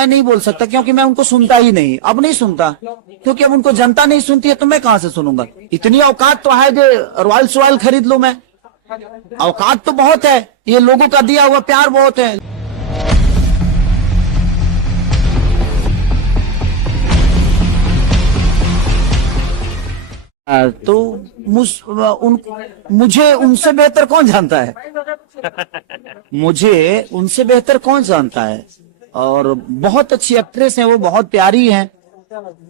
मैं नहीं बोल सकता, क्योंकि मैं उनको सुनता ही नहीं, अब नहीं सुनता, क्योंकि अब उनको जनता नहीं सुनती है तो मैं कहां से सुनूंगा। इतनी औकात तो है जो रॉयल सॉयल खरीद लूं मैं, औकात तो बहुत है, ये लोगों का दिया हुआ प्यार बहुत है। तो मुझे उनसे बेहतर कौन जानता है, मुझे उनसे बेहतर कौन जानता है। और बहुत अच्छी एक्ट्रेस हैं वो, बहुत प्यारी हैं,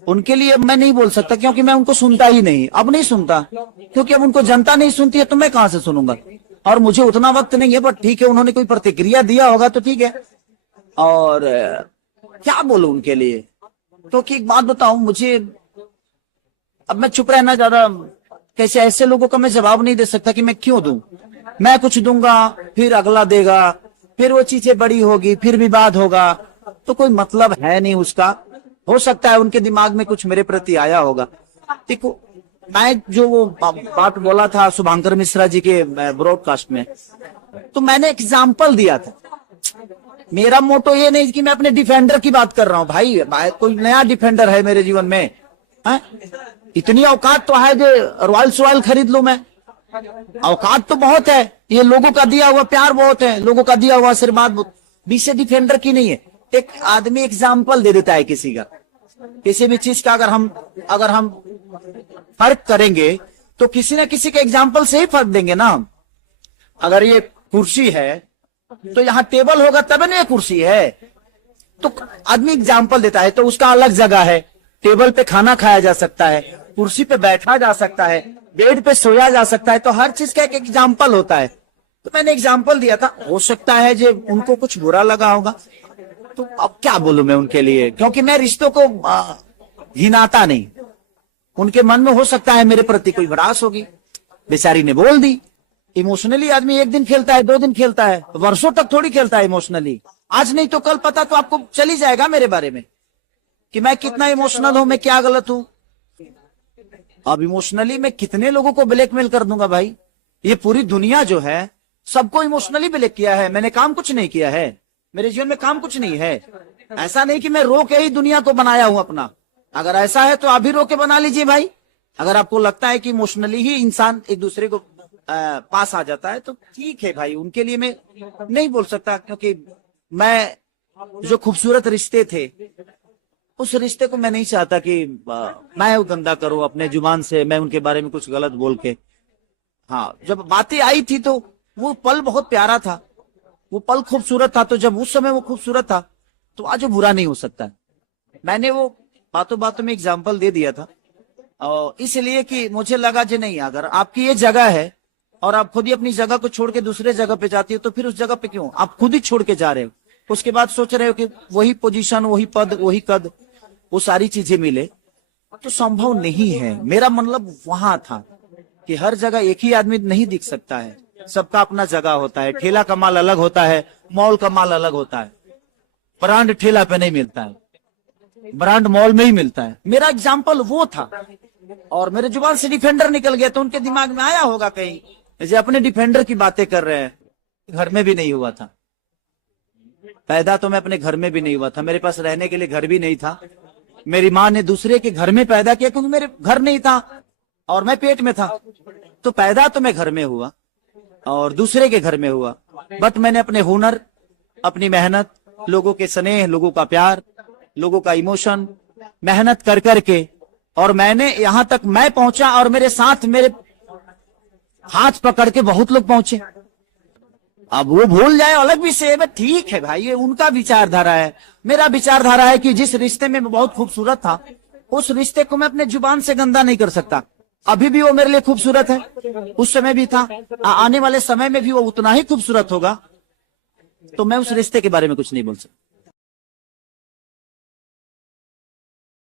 उनके लिए मैं नहीं बोल सकता, क्योंकि मैं उनको सुनता ही नहीं, अब नहीं सुनता, क्योंकि अब उनको जनता नहीं सुनती है तो मैं कहां से सुनूंगा। और मुझे उतना वक्त नहीं है, बट ठीक है, उन्होंने कोई प्रतिक्रिया दिया होगा तो ठीक है। और क्या बोलूं उनके लिए, क्योंकि एक बात बताऊं, मुझे अब मैं चुप रहना ज्यादा, कैसे ऐसे लोगों का मैं जवाब नहीं दे सकता कि मैं क्यों दूं। मैं कुछ दूंगा, फिर अगला देगा, फिर वो चीजें बड़ी होगी, फिर विवाद होगा, तो कोई मतलब है नहीं उसका। हो सकता है उनके दिमाग में कुछ मेरे प्रति आया होगा। देखो, मैं जो वो बात बोला था शुभांकर मिश्रा जी के ब्रॉडकास्ट में, तो मैंने एग्जाम्पल दिया था। मेरा मोटो ये नहीं कि मैं अपने डिफेंडर की बात कर रहा हूं, भाई कोई नया डिफेंडर है मेरे जीवन में है? इतनी औकात तो है जो रॉयल सॉयल खरीद लूं मैं, औकात तो बहुत है, ये लोगों का दिया हुआ प्यार बहुत है, लोगों का दिया हुआ आशीर्वाद बहुत। बीच डिफेंडर की नहीं है, एक आदमी एग्जाम्पल दे देता है किसी का, किसी भी चीज का। अगर हम फर्क करेंगे तो किसी न किसी के एग्जाम्पल से ही फर्क देंगे ना। अगर ये कुर्सी है तो यहाँ टेबल होगा तब ना ये कुर्सी है, तो आदमी एग्जाम्पल देता है। तो उसका अलग जगह है, टेबल पे खाना खाया जा सकता है, कुर्सी पे बैठा जा सकता है, बेड पे सोया जा सकता है, तो हर चीज का एक एग्जाम्पल होता है। तो मैंने एग्जाम्पल दिया था, हो सकता है जो उनको कुछ बुरा लगा होगा, तो अब क्या बोलूं मैं उनके लिए, क्योंकि मैं रिश्तों को घिनाता नहीं। उनके मन में हो सकता है मेरे प्रति कोई भड़ास होगी, बेचारी ने बोल दी। इमोशनली आदमी एक दिन खेलता है, 2 दिन खेलता है, वर्षों तक थोड़ी खेलता है इमोशनली। आज नहीं तो कल पता तो आपको चली जाएगा मेरे बारे में कि मैं कितना इमोशनल हूं, मैं क्या गलत हूं। अब इमोशनली मैं कितने लोगों को ब्लैकमेल कर दूंगा भाई। ये पूरी दुनिया जो है सबको इमोशनली ब्लैक किया है, मैंने काम कुछ नहीं किया है, मेरे जीवन में काम कुछ नहीं है। ऐसा नहीं कि मैं रो के ही दुनिया को बनाया हूं अपना। अगर ऐसा है तो आप भी रो के बना लीजिए भाई। अगर आपको लगता है कि इमोशनली ही इंसान एक दूसरे को पास आ जाता है तो ठीक है भाई, उनके लिए मैं नहीं बोल सकता, क्योंकि मैं जो खूबसूरत रिश्ते थे उस रिश्ते को मैं नहीं चाहता कि मैं वो गंदा करूं अपने जुबान से, मैं उनके बारे में कुछ गलत बोल के। हाँ, जब बातें आई थी तो वो पल बहुत प्यारा था, वो पल खूबसूरत था, तो जब उस समय वो खूबसूरत था तो आज वो बुरा नहीं हो सकता। मैंने वो बातों बातों में एग्जाम्पल दे दिया था, और इसलिए कि मुझे लगा कि नहीं, अगर आपकी ये जगह है और आप खुद ही अपनी जगह को छोड़ के दूसरे जगह पे जाती हो, तो फिर उस जगह पे क्यों आप खुद ही छोड़ के जा रहे हो। उसके बाद सोच रहे हो कि वही पोजीशन, वही पद, वही कद, वो सारी चीजें मिले, तो संभव नहीं है। मेरा मतलब वहां था कि हर जगह एक ही आदमी नहीं दिख सकता है, सबका अपना जगह होता है। ठेला का माल अलग होता है, मॉल का माल अलग होता है। ब्रांड ठेला पे नहीं मिलता है, ब्रांड मॉल में ही मिलता है। मेरा एग्जाम्पल वो था, और मेरे जुबान से डिफेंडर निकल गया, तो उनके दिमाग में आया होगा कहीं जैसे अपने डिफेंडर की बातें कर रहे हैं। घर में भी नहीं हुआ था पैदा, तो मैं अपने घर में भी नहीं हुआ था, मेरे पास रहने के लिए घर भी नहीं था। मेरी माँ ने दूसरे के घर में पैदा किया, क्योंकि मेरे घर नहीं था और मैं पेट में था। तो पैदा तो मैं घर में हुआ और दूसरे के घर में हुआ, बट मैंने अपने हुनर, अपनी मेहनत, लोगों के स्नेह, लोगों का प्यार, लोगों का इमोशन, मेहनत कर करके, और मैंने यहां तक मैं पहुंचा, और मेरे साथ मेरे हाथ पकड़ के बहुत लोग पहुंचे। अब वो भूल जाए अलग विषय है, ठीक है भाई, ये उनका विचारधारा है। मेरा विचारधारा है कि जिस रिश्ते में बहुत खूबसूरत था, उस रिश्ते को मैं अपने जुबान से गंदा नहीं कर सकता। अभी भी वो मेरे लिए खूबसूरत है, उस समय भी था, आने वाले समय में भी वो उतना ही खूबसूरत होगा। तो मैं उस रिश्ते के बारे में कुछ नहीं बोल सकता।